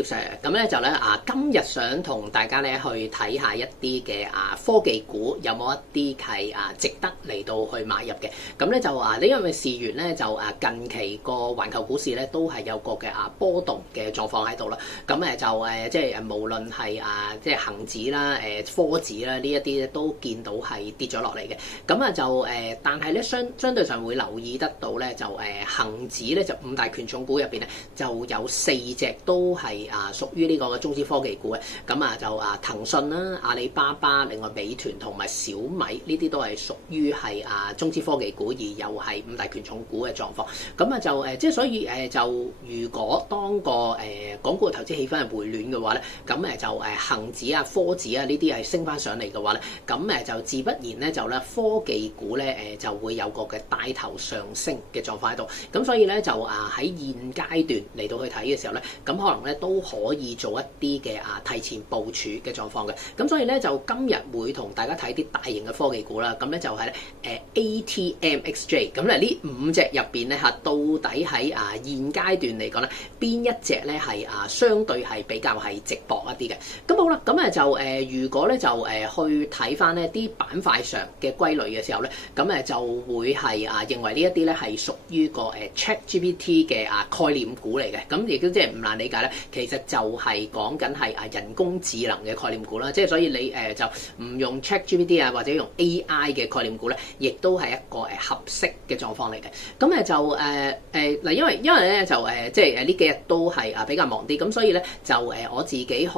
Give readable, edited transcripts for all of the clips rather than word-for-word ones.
葉 Sir， 咁咧就咧今日想同大家咧去睇下一啲嘅科技股有冇一啲係值得嚟到去買入嘅。咁咧就因為事緣咧就近期個環球股市咧都係有個嘅波動嘅狀況喺度啦。咁就即係無論係即係恆指啦、科指啦呢一啲咧都見到係跌咗落嚟嘅。咁就但係咧相對上會留意得到咧就恆指咧就五大權重股入邊咧就有4隻都係屬於呢個中資科技股嘅。咁就騰訊啦、阿里巴巴、另外美團同埋小米呢啲都係屬於係中資科技股，而又係五大權重股嘅狀況。咁就即係所以就如果當個港股嘅投資氣氛係回暖嘅話咧，咁就恆指科指呢啲係升翻上嚟嘅話咧，咁就自不然咧就咧科技股咧就會有個嘅帶頭上升嘅狀況喺度。咁所以咧就喺現階段嚟到去睇嘅時候咧，咁可能咧都可以做一啲嘅提前部署嘅狀況嘅。咁所以咧就今日會同大家睇啲大型嘅科技股啦。咁咧就係咧ATMXJ。咁咧呢5隻入邊咧到底喺現階段嚟講咧，邊一隻咧係相對係比較係值博一啲嘅？咁好啦，咁就如果咧就去睇翻呢啲板塊上嘅歸類嘅時候咧，咁就會係認為呢一啲咧係屬於個ChatGPT 嘅概念股嚟嘅。咁亦都即係唔難理解咧，其實就係講緊係人工智能嘅概念股啦。即係所以你就唔用 ChatGPT 或者用 AI 嘅概念股咧，亦都係一個合適嘅狀況嚟嘅。咁就嗱，因為咧就即係呢幾日都係比較忙啲，咁所以咧就我自己去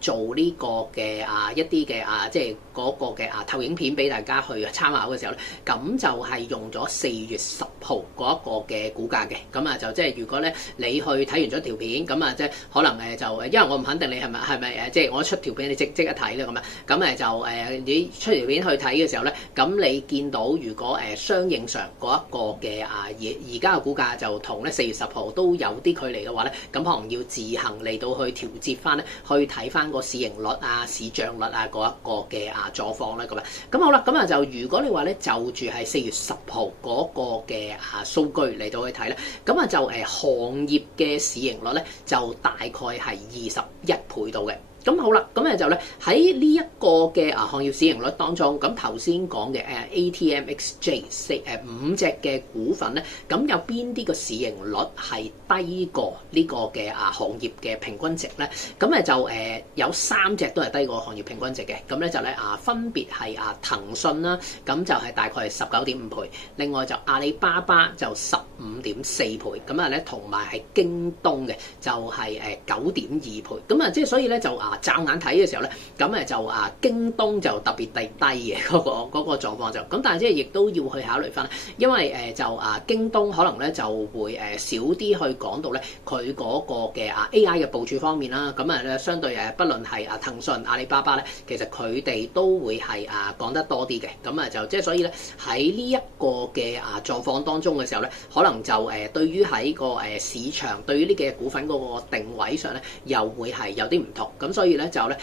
做呢個嘅一啲嘅即係嗰個嘅投影片俾大家去參考嘅時候咧，咁就係用咗4月10號嗰一個嘅股價嘅。咁就即係如果咧你去睇完咗條片，咁即係可能就因為我唔肯定你係咪即係我一出條片你即刻睇咧咁啊，咁就你出條片去睇嘅時候咧，咁你見到如果相應上嗰一個嘅而家嘅股價就同咧4月10號都有啲距離嘅話咧，咁可能要自行嚟到去調節翻咧，去睇翻個市盈率市漲率嗰一個嘅狀況咧咁啊。咁好啦，咁就如果你話咧就住係4月10號嗰個嘅數據嚟到去睇咧，咁就行業嘅市盈率咧就大概係21倍度嘅。咁好啦，咁就咧喺呢一個嘅行業市盈率當中，咁頭先講嘅ATMXJ 5隻嘅股份咧，咁有邊啲個市盈率係低過呢個嘅行業嘅平均值咧？咁就有3隻都係低過行業平均值嘅。咁咧就咧分別係騰訊啦，咁就係大概係19.5倍，另外就阿里巴巴就15.4倍，咁咧同埋係京東嘅就係9.2倍。咁即係所以咧就驟眼睇嘅時候咧，咁就京東就特別低嘅嗰個狀況就咁，但係即係亦都要去考慮翻，因為就京東可能咧就會少啲去講到咧佢嗰個嘅AI 嘅部署方面啦。咁咧相對不論係騰訊、阿里巴巴咧，其實佢哋都會係講得多啲嘅。咁就即係所以咧喺呢一個嘅狀況當中嘅時候咧，可能就對於喺個市場對於呢幾隻股份嗰個定位上咧，又會係有啲唔同。咁所以咧就咧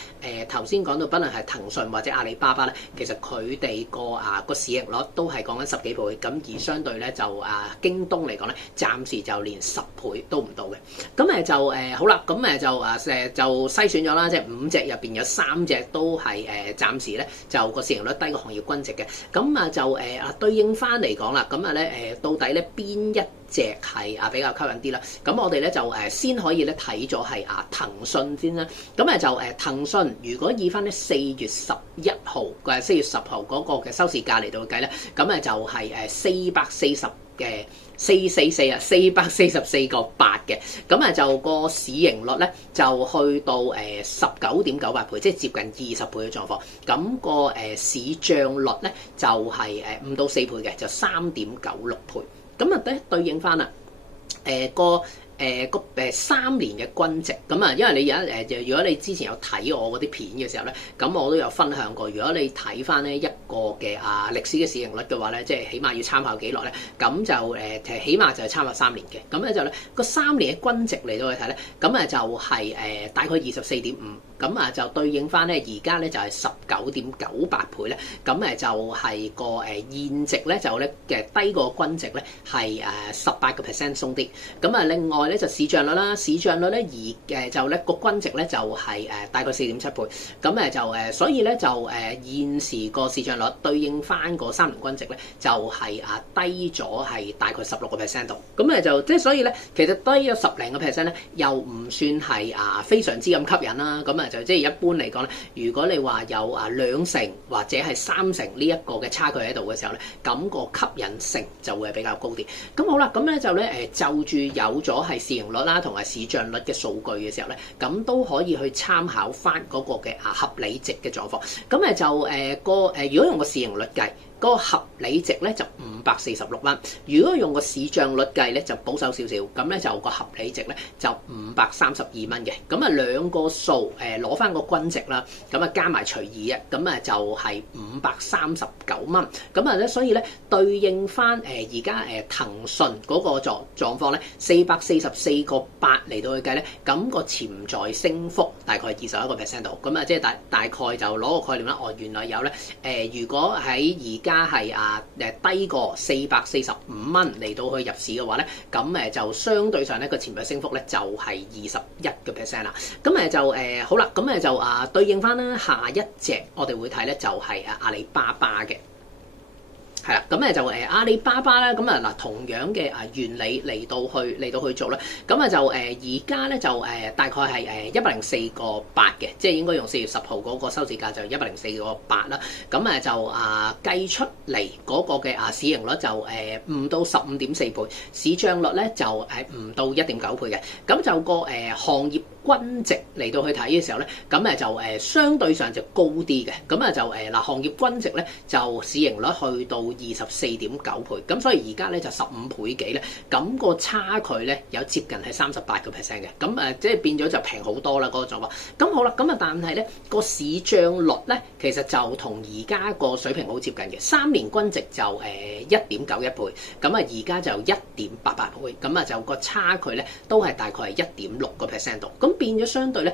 頭先講到，不論係騰訊或者阿里巴巴咧，其實佢哋個市盈率都係講緊10幾倍，咁而相對咧就京東嚟講咧，暫時就連10倍都唔到嘅。咁就好啦，咁就篩選咗啦，即係5隻入邊有3隻都係暫時咧就個市盈率低過行業均值嘅。咁就對應翻嚟講啦，咁咧到底咧邊一隻係比較吸引啲啦？咁我哋咧就先可以咧睇咗係騰訊先啦。咁就騰訊如果以翻咧4月11號4月10號嗰個嘅收市價嚟到計咧，咁就係444.8嘅。咁就個市盈率咧就去到19.98倍，即係接近20倍嘅狀況。咁個市漲率咧就係5到4倍嘅，就3.96倍。咁對應翻啦3年嘅均值。咁因為你而家如果你之前有睇我嗰啲片嘅時候咧，咁我都有分享過。如果你睇翻呢一個嘅歷史嘅市盈率嘅話咧，即係起碼要參考幾耐咧？咁就起碼就係參考3年嘅。咁咧就咧個3年嘅均值嚟到去睇咧，咁就係大概24.5。咁就對應翻咧，而家咧就係19.98倍咧。咁就係個現值咧就咧嘅低過均值咧係18% 鬆啲。咁另外咧就市賬率啦，市賬率咧就咧個均值咧就係大概4.7倍，咁就所以咧就現時個市賬率對應翻個3年均值咧就係低咗係大概16% 度，咁就即係所以咧其實低咗10零個 percent 咧又唔算係非常之咁吸引啦，咁就即係一般嚟講咧，如果你話有2成或者係3成呢一個嘅差距喺度嘅時候咧，咁個吸引性就會係比較高啲。咁好啦，咁咧就咧就住有咗係市盈率啦同埋市賬率嘅數據嘅時候咧，咁都可以去參考翻嗰個嘅合理值嘅狀況。咁就如果用個市盈率計，嗰個合理值咧就546蚊。如果用個市賬率計咧就保守少少，咁咧就個合理值咧就532蚊嘅。咁兩個數攞翻個均值啦，咁加埋除2啊，咁就係539蚊。咁咧所以咧對應翻而家騰訊嗰個狀況咧444個8嚟到去計咧，咁個潛在升幅大概係21% 度。咁即係大概就攞個概念啦。原來有咧如果喺而家係低過445蚊嚟到去入市嘅話咧，咁就相對上咧個潛在升幅咧就係21% 啦。咁就好啦，咁就對應翻啦，下一隻我哋會睇咧就係阿里巴巴嘅。係啦，咁就阿里巴巴咧，咁同樣嘅原理嚟到去做啦，咁就而家咧就大概係104個8嘅，即係應該用4月10號嗰個收市價就104個8啦，咁就計出嚟嗰個嘅市盈率就唔到15.4倍，市賬率咧就唔到1.9倍嘅，咁就個行業均值嚟到去睇嘅時候咧，咁就相對上就高啲嘅，咁就行業均值咧就市盈率去到24.9倍，咁所以而家咧就15倍幾咧，咁個差距咧有接近係38%嘅，咁即係變咗就平好多啦嗰個狀況。咁好啦，咁但係咧個市賬率咧其實就同而家個水平好接近嘅，3年均值就1.91倍，咁而家就1.88倍，咁就個差距咧都係大概係1.6% 度。咁變咗相對咧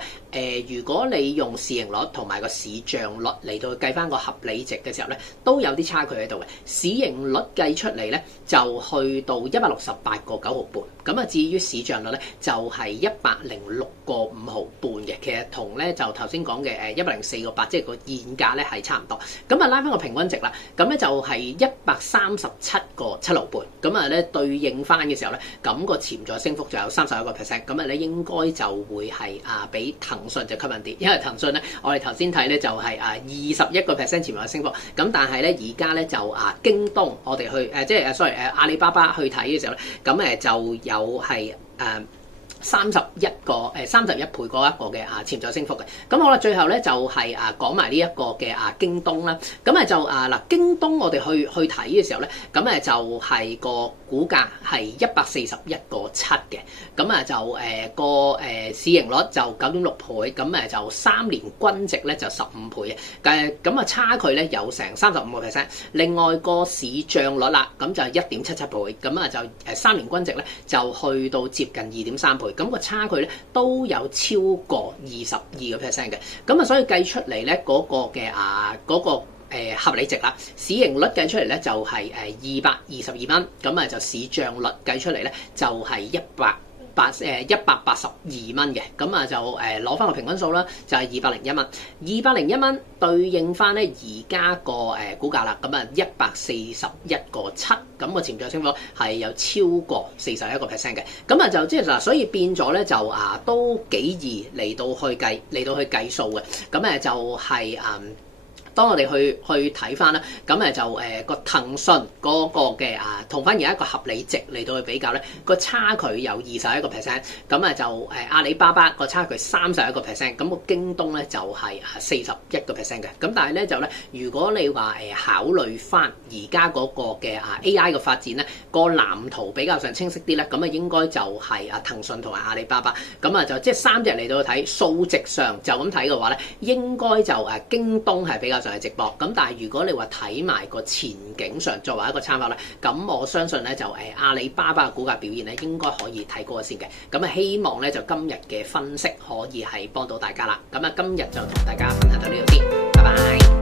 如果你用市盈率同埋個市賬率嚟到計翻個合理值嘅時候咧，都有啲差距喺度嘅。市盈率計出嚟咧就去到168個9毫半，咁至於市賬率咧就係106個5毫半嘅，其實同咧就頭先講嘅104個8，即係個現價咧係差唔多。咁拉翻個平均值啦，咁咧就係137個7毫半，咁咧對應翻嘅時候咧，咁個潛在升幅就有31%，咁咧應該就會係比騰訊就吸引啲，因為騰訊咧我哋頭先睇咧就係21% 潛在升幅，咁但係咧而家咧就京東我哋去即係sorry阿里巴巴去睇嘅時候咧，咁就有係31倍嗰一個嘅潛在升幅嘅。咁好啦，最後咧就係講埋呢一個嘅京東啦。咁就京東我哋去睇嘅時候咧，咁就係個股價係141個7嘅。咁就個市盈率就9.6倍，咁就3年均值咧就15倍嘅。咁差距咧有成35%。另外個市賬率啦，咁就1.77倍，咁就3年均值咧就去到接近2.3倍。咁個差距咧都有超過22%嘅，咁所以計出嚟咧嗰個嘅嗰個合理值啦，市盈率計出嚟咧就係222蚊，咁就市賬率計出嚟咧就係182蚊嘅，咁就攞翻個平均數啦，就係201蚊。201蚊對應翻咧而家個股價啦，咁141個7，咁個潛在升幅係有超過41%嘅，咁就即係嗱，所以變咗咧就都幾易嚟到去計數嘅，咁就係當我哋去睇翻啦，咁就個騰訊嗰個嘅同翻而家一個合理值嚟到去比較咧，個差距有21%，咁就阿里巴巴個差距31%，咁個京東咧就係41%嘅。咁但係咧就咧，如果你話考慮翻而家嗰個嘅AI 嘅發展咧，個藍圖比較上清晰啲咧，咁應該就係騰訊同埋阿里巴巴，咁就即係3隻嚟到去睇數值上就咁睇嘅話咧，應該就京東係比較係直播，咁但係如果你話睇埋個前景上作為一個參考咧，咁我相信咧就阿里巴巴嘅股價表現咧應該可以睇高一線嘅，咁希望咧就今日嘅分析可以係幫到大家啦，咁今日就同大家分享到呢度先，拜拜。